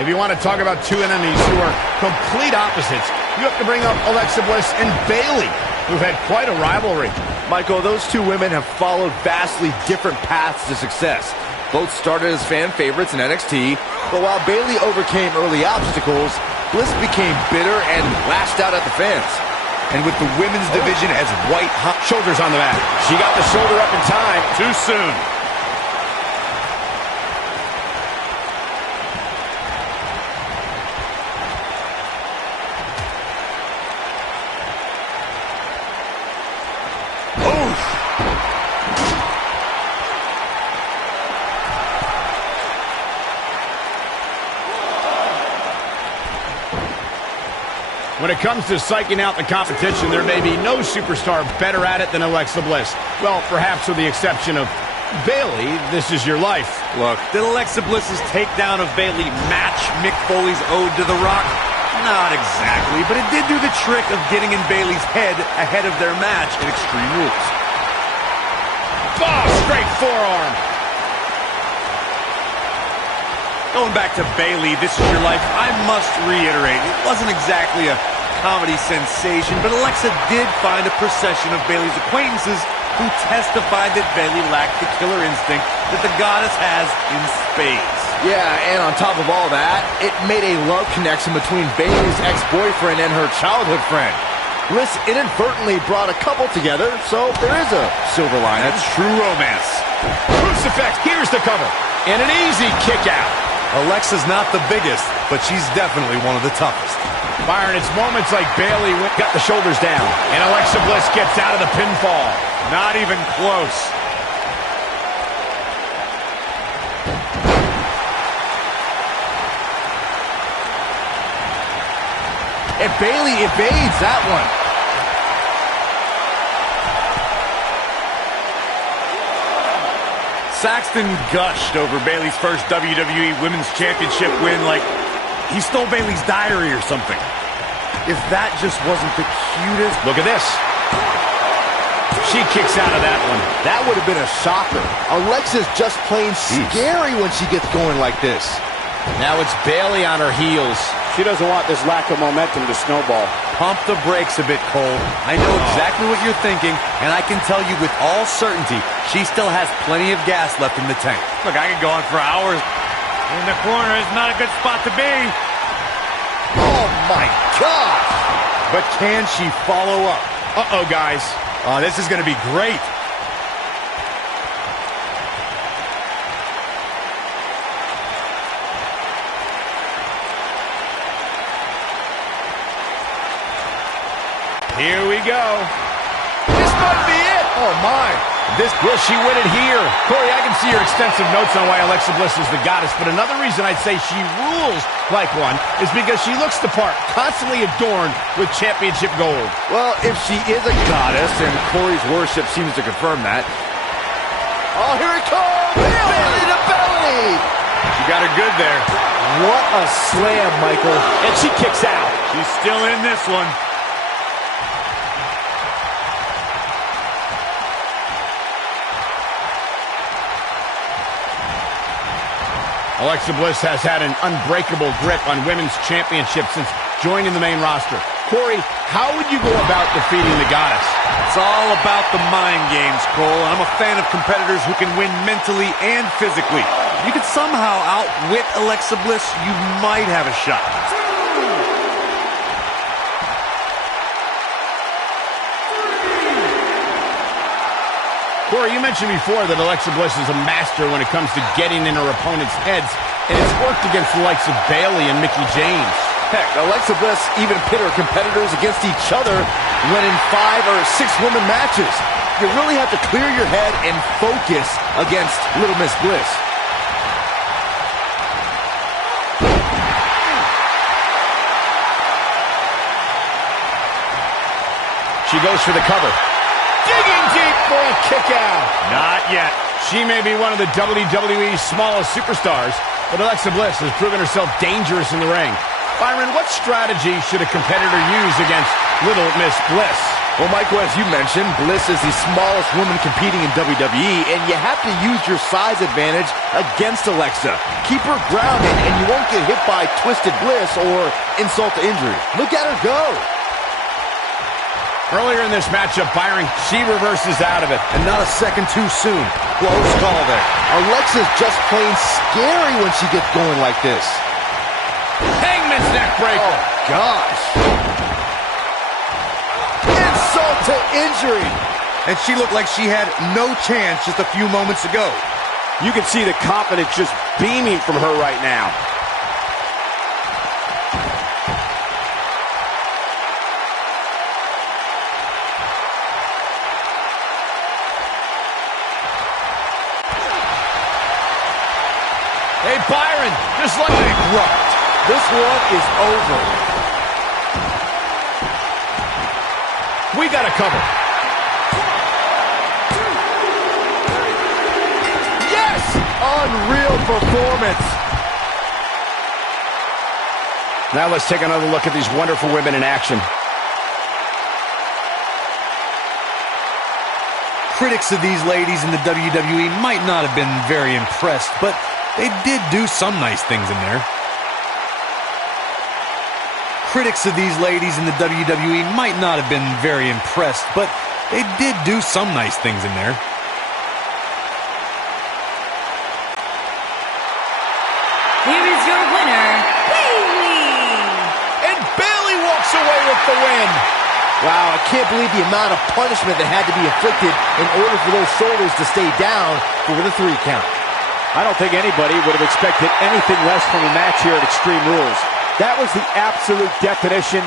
If you want to talk about two enemies who are complete opposites, you have to bring up Alexa Bliss and Bayley, who've had quite a rivalry. Michael, those two women have followed vastly different paths to success. Both started as fan favorites in NXT, but while Bayley overcame early obstacles, Bliss became bitter and lashed out at the fans. And with the women's division as white hot, Shoulders on the mat. She got the shoulder up in time. Too soon. When it comes to psyching out the competition, there may be no superstar better at it than Alexa Bliss. Well, perhaps with the exception of Bayley, this is your life. Look, did Alexa Bliss's takedown of Bayley match Mick Foley's ode to The Rock? Not exactly, but it did do the trick of getting in Bayley's head ahead of their match in Extreme Rules. Oh, straight forearm. Going back to Bayley, this is your life. I must reiterate, it wasn't exactly a comedy sensation, but Alexa did find a procession of Bayley's acquaintances who testified that Bayley lacked the killer instinct that the goddess has in spades. Yeah, and on top of all that, it made a love connection between Bayley's ex-boyfriend and her childhood friend. Bliss inadvertently brought a couple together, so there is a silver lining. That's true romance. Crucifix, here's the cover. And an easy kick out. Alexa's not the biggest, but she's definitely one of the toughest. Byron, it's moments like Bayley got the shoulders down, and Alexa Bliss gets out of the pinfall. Not even close. And Bayley evades that one. Saxton gushed over Bayley's first WWE Women's Championship win like he stole Bayley's diary or something. If that just wasn't the cutest... Look at this. She kicks out of that one. That would have been a shocker. Alexa's just plain scary when she gets going like this. Now it's Bayley on her heels. She doesn't want this lack of momentum to snowball. Pump the brakes a bit, Cole. I know exactly what you're thinking, and I can tell you with all certainty, she still has plenty of gas left in the tank. Look, I could go on for hours. In the corner is not a good spot to be. Oh, my gosh! But can she follow up? Uh-oh, guys. This is going to be great. Here we go. This might be it. Oh, my. Will she win it here? Corey, I can see your extensive notes on why Alexa Bliss is the goddess, but another reason I'd say she rules like one is because she looks the part, constantly adorned with championship gold. Well, if she is a goddess, and Corey's worship seems to confirm that. Oh, here it comes! Belly to belly! She got her good there. What a slam, Michael. And she kicks out. She's still in this one. Alexa Bliss has had an unbreakable grip on women's championships since joining the main roster. Corey, how would you go about defeating the goddess? It's all about the mind games, Cole, and I'm a fan of competitors who can win mentally and physically. If you could somehow outwit Alexa Bliss, you might have a shot. Corey, you mentioned before that Alexa Bliss is a master when it comes to getting in her opponent's heads, and it's worked against the likes of Bayley and Mickie James. Heck, Alexa Bliss even pit her competitors against each other when in 5 or 6 woman matches. You really have to clear your head and focus against Little Miss Bliss. She goes for the cover. Digging deep for a kick out. Not yet. She may be one of the WWE's smallest superstars, but Alexa Bliss has proven herself dangerous in the ring. Byron, what strategy should a competitor use against Little Miss Bliss? Well, Michael, as you mentioned, Bliss is the smallest woman competing in WWE, and you have to use your size advantage against Alexa. Keep her grounded, and you won't get hit by Twisted Bliss or insult to injury. Look at her go. Earlier in this matchup, Byron, she reverses out of it. And not a second too soon. Close call there. Alexa's just plain scary when she gets going like this. Hangman's neck breaker. Oh, gosh. Insult to injury. And she looked like she had no chance just a few moments ago. You can see the confidence just beaming from her right now. Hey, Byron, just like Bankrupt. This one is over. we got to cover. Yes! Unreal performance. Now let's take another look at these wonderful women in action. Critics of these ladies in the WWE might not have been very impressed, but they did do some nice things in there. Critics of these ladies in the WWE might not have been very impressed, but they did do some nice things in there. Here is your winner, Bayley. And Bayley walks away with the win. Wow, I can't believe the amount of punishment that had to be inflicted in order for those shoulders to stay down for the 3 count. I don't think anybody would have expected anything less from a match here at Extreme Rules. That was the absolute definition